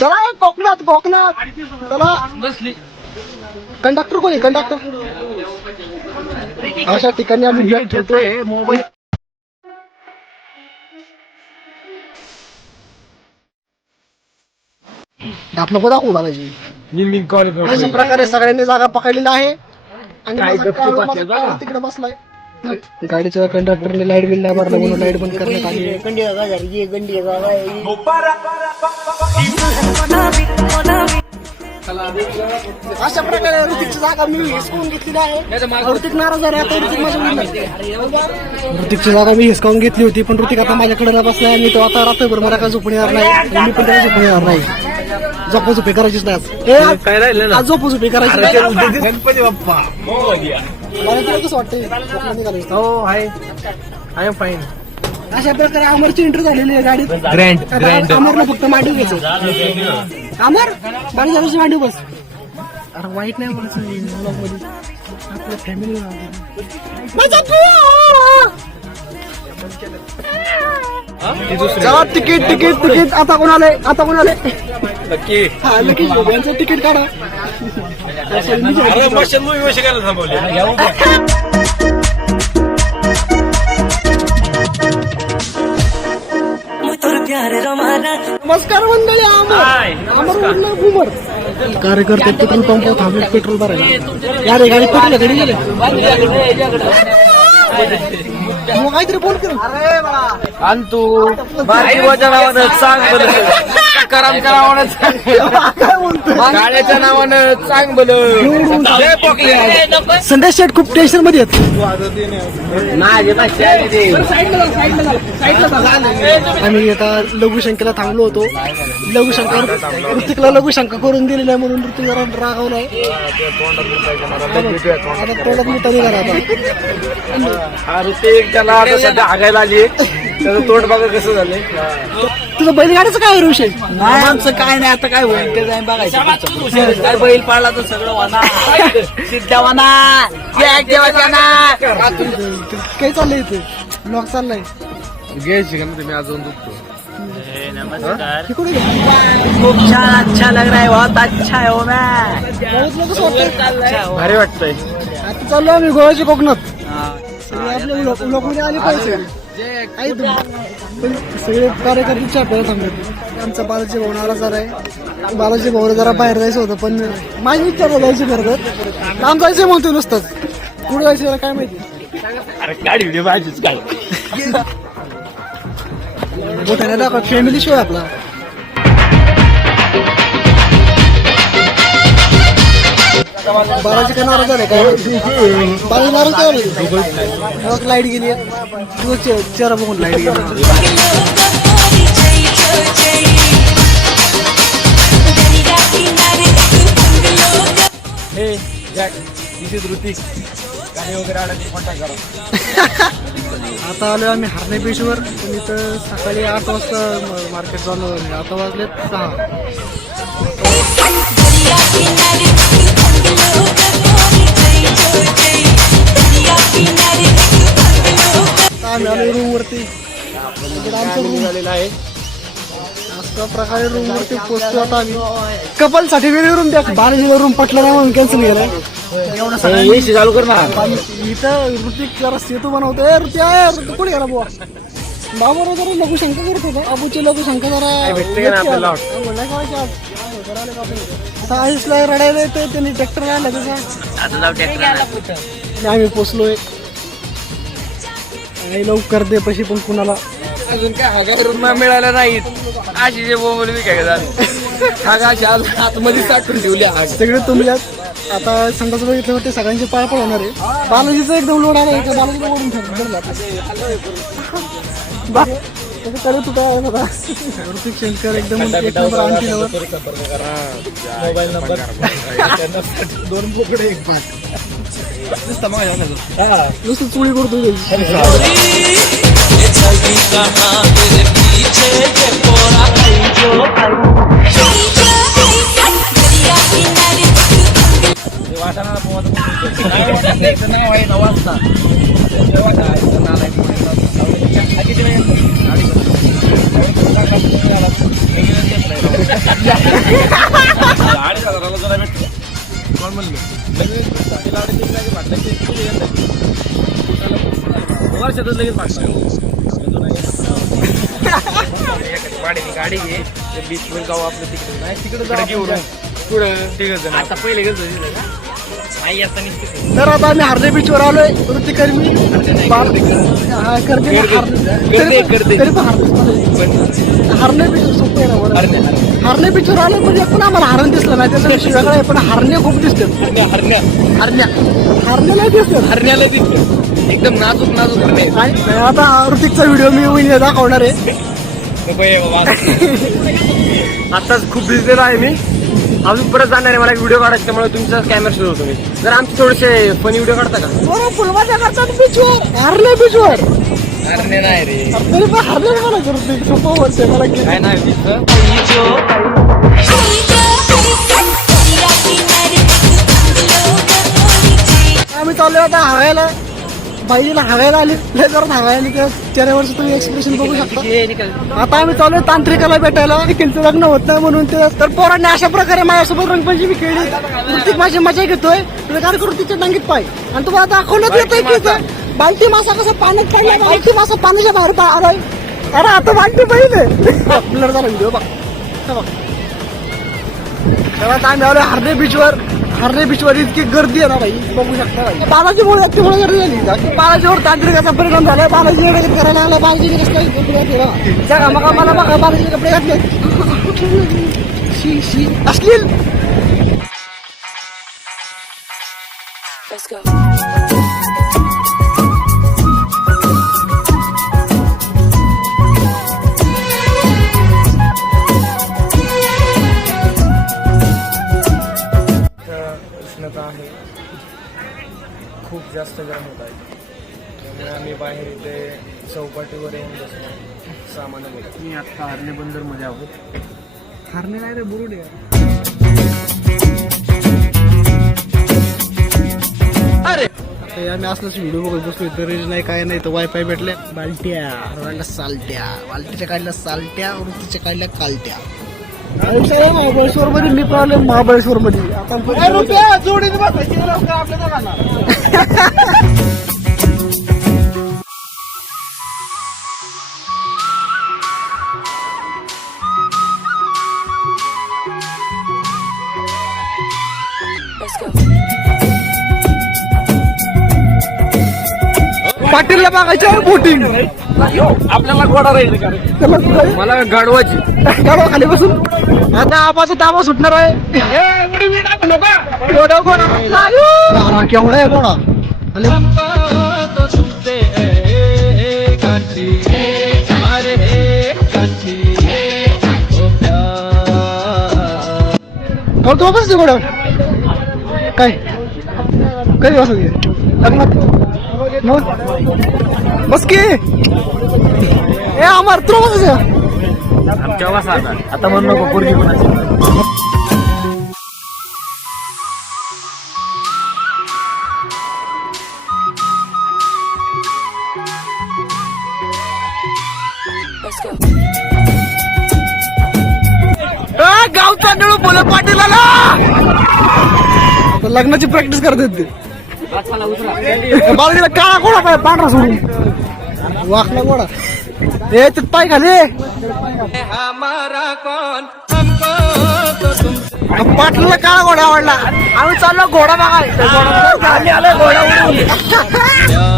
चला कोकणात कोकणात. चला. बसली. कंडक्टर कोणी कंडक्टर. अशा ठिकाणी आम्ही भेट घेतोय. मोबाईल आपण दाखवू बाबाजी निम्मी कॉल अशा प्रकारे सगळ्यांनी जागा पकडलेली आहे. आणि बघा. तिकडे बसलाय. गाडीच्या कंडक्टरने लाइट बिल नाही भरलं म्हणून लाइट बंद करण्यात आली आहे. अशा प्रकारे ऋतिकची जागा मी हिसकावून घेतलेली आहे ऋतिक नाराज आहे आता ऋतिक माझ्या. ऋतिकची जागा मी हिसकावून घेतली होती पण ऋतिक आता माझ्याकडे बसलाय आणि तो आता रात्रभर मला काय झोपून येणार नाही मी पण त्याला झोपून येणार नाही झोपा झोपी करायचीच नाही आज. झोपा झोपी करायची. गणपती बाप्पा मला तुला कसं. हो हाय. आय एम फाईन अशा प्रकारे अमरची एंट्री झालेली आहे गाडीत. ग्रँड ग्रँड अमरला फक्त मांडीव घ्यायचं. अमर बारी झाल्याची मांडीव बस. अरे वाईट नाही बोलायचं. आपल्या फॅमिली चला तिकीट तिकीट तिकीट. आता कोण आले आता कोण आले नक्की. हा लगेच यांचं तिकीट काढा. नमस्कार मंडळी अमर घुमर. कार्यकर्ते पेट्रोल पंपावर थांबले पेट्रोल भरायला. या रे गाडी पेट्रोल घडी गेले काहीतरी बोल कर आणि तू भारती वजनावर सांग बरं. कराम नावानं काय बोलतोय गाड्याच्या नावानं बरं संदेश शेठ खूप टेन्शनमध्ये आम्ही आता लघुशंकेला थांबलो होतो. लघुशंकर ऋतिकला लघुशंका करून दिली नाही म्हणून ऋतिक जरा रागवलाय आता तोंडात मिठा निघाला आता. एक त्याला आता सध्या हागायला आली. त्याचं तोंड बघा कसं झालंय. तुझं बैलगाडीचं काय आहे? रे विषय आमचं काय नाही आता काय होईल ते जाईन बघायचं. काय बैल पाळला तर सगळं वाना सिद्ध्या वाना देवाच्या ना काय चाललंय इथे? ब्लॉग चाललाय. घ्यायची का तुम्ही अजून दुखतो हे? खूप छान अच्छा लग रहा है बहुत अच्छा है हो कसं वाटतंय भारी वाटतंय. आता चाललो आम्ही गोव्याच्या कोकणात. आपले मध्ये आले पाहिजे. पण सगळे कार्यकर्ते चाप्याला थांबले आमचा बालाजी भाऊ नाराज आहे. बालाजी भाऊ जरा बाहेर जायचं होतं पण माझी विचार जायची खरं तर लांब जायचं म्हणतो नुसतंच. कुठे जायचं त्याला काय माहिती? अरे गाडी पाहिजेच काय मोठ्याने दाखवा फॅमिली शो आहे आपला. बालाजी काय नाराज झाले काय? बालाजी नाराज काय झाले? मग लाइट गेली. चे- चेहरा बघून लाइट गेली. हे जॅक इथे ऋतिक गाडी वगैरे आडायची कॉन्टॅक्ट करा. आता आलो आम्ही हरणे बीचवर पण इथं सकाळी आठ वाजता मार्केट चालू झालं आता वाजलेत सहा. इकडे आमचं रूम झालेला आहे. अशा प्रकारे रूम वरती पोहोचतो आता आम्ही. कपलसाठी वेगळी रूम द्या. बालाजीला रूम पटलं नाही म्हणून कॅन्सल केलाय. एसी चालू कर ना. इथं ऋतिक जरा सेतू बनवतोय. ऋतिक आहे ऋतिक कुठे गेला बुवा? बाबा जरा लघु शंका करत होता अबूची लघु शंका जरा भेटते का नाही आपल्याला? आंघोळ नाही करायची आज. आंघोळ करायला का आपण? आता आयुषला रडायला येतोय त्यांनी ट्रॅक्टर आणला त्याचा. आता जाऊ ट्रॅक्टर आणि. आम्ही पोचलोय आणि लवकर दे पैसे पण कुणाला. अजून काय हगा मिळाल्या नाहीत. अशी जे बोंबल मी काय झालं? हागा अशी आज आतमध्ये साठून ठेवली हाग. सगळे तुंबल्यात आता संघाचं बघितलं होते सगळ्यांचे पाय पण होणार आहे बालाजीचं एकदम लोड आला एका बालाजीला ओढून ठेवलं बा त्याचं करत होता आता ऋतिक शंकर एकदम एक नंबर आणखी मोबाईल नंबर. दोन बोकडे एक नुसतं चुळी करतो. छवि कहाँ तेरे पीछे के पोरा जो वाटाणा पोहत नाही वाईट वाजता जेव्हा काय वर्षातच लगेच मागतो गाडी घे. बीच वर आपलं तिकडे. नाही तिकडे जाऊ घेऊ पुढं. तिकडे आता पहिले गेलो नाही आता तर आता आम्ही हार्ले बीचवर आलोय. ऋतिक आणि मी बाल- हा, करते ना, हार्ले- तरी पण- तरी पण हार्ले- हार्ले बीच सोपं आहे ना बरं. हार्ले बीचवर आलो पण पण आम्हाला हरण दिसलं नाही. त्याचा विषय वेगळा आहे पण हरणे खूप दिसतात. हरण्या हरणे नाही दिसतात. हरण्याला दिसतो एकदम नाजूक नाजूक आणि आता ऋतिकचा व्हिडिओ मी वहिनी दाखवणार आहे. आताच खूप भिजलेलो आहे मी. अजून परत जाणार आहे मला एक व्हिडिओ काढायचा त्यामुळे तुमचा कॅमेरा सुरू होतो मी. जर आमचे थोडेसे फनी व्हिडिओ काढता का? बरं फुलबाजा करतात बीचवर हार्ले बीचवर हरणे नाही रे. तरी पण हार्ले मला ऋतिक सोपं होते मला की- काय नाही आम्ही चाललोय आता हवायला बाईला हवायला आली लय जोरात हवायला आली. त्या चेहऱ्यावरचं तुम्ही एक्सप्रेशन बघू शकता. आता आम्ही चाललोय तांत्रिकाला भेटायला निखिलचं लग्न होत नाही म्हणून ते तर पोरांनी अशा प्रकारे माझ्यासोबत रंगपंचमी खेळली. प्रत्येक माझी मजा घेतोय. तुला काय करू तिच्या टांगीत पाय. आणि तुम्हाला दाखवण्यात येतोय की बालटी मासा कसं पाण्यात काढला बालटी मासा पाण्याच्या बाहेर आलाय. अरे आता बालटी पहिले ब्लर झाला व्हिडिओ बघ. हे आता आम्ही आलो हार्डे बीचवर हार्डे बीचवर इतकी गर्दी आहे ना भाई बघू शकता भाई बालाजी मुळे गर्दी झाली. बालाजीवर तांत्रिकाचा परिणाम झाला बालाजी एवढे करायला लागला बालाजीने कसं मग मला बघा बालाजीने कपडे घातले शी खूप जास्त गरम होत आहे त्यामुळे आम्ही बाहेर इथे चौपाटीवर येऊन बसलो. सामान बघत मी आत्ता हरणे बंदरमध्ये आहोत. हारणे नाही रे बुरुड आहे. आता आम्ही असलाच व्हिडिओ बघत बसलो तर रेंज नाही काय नाही तर वायफाय भेटले. बालट्या काढल्या सालट्या. बालटीच्या काढल्या सालट्या वृत्तीच्या काढल्या कालट्या. महाबळेश्वर मध्ये मी प्रॉब्लेम महाबळेश्वर मध्ये go. पाटीलला बघायचं बोटिंग आपल्याला गोडा राहील मला गाडवाची गाडवा खाली बसून. आता आपाचा ताबा सुटणार आहे. गोडा हा, केवढा आहे तू बसते गोडा. काय? कधी बसत? लग्नात? बस की. ए अमर तू बस केव्हा आता आता म्हणू नको पोरगी कोणाची. गावचा निळू बोल पाटील आला! लग्नाची प्रॅक्टिस करत होते बाळगीला काळा पाय पांढरा सोडून. वाकला गोडा ए ते पाय खाली पाटलाला काळा घोडा आवडला. आम्ही चाललो घोडा बघाय घोडा आले घोडा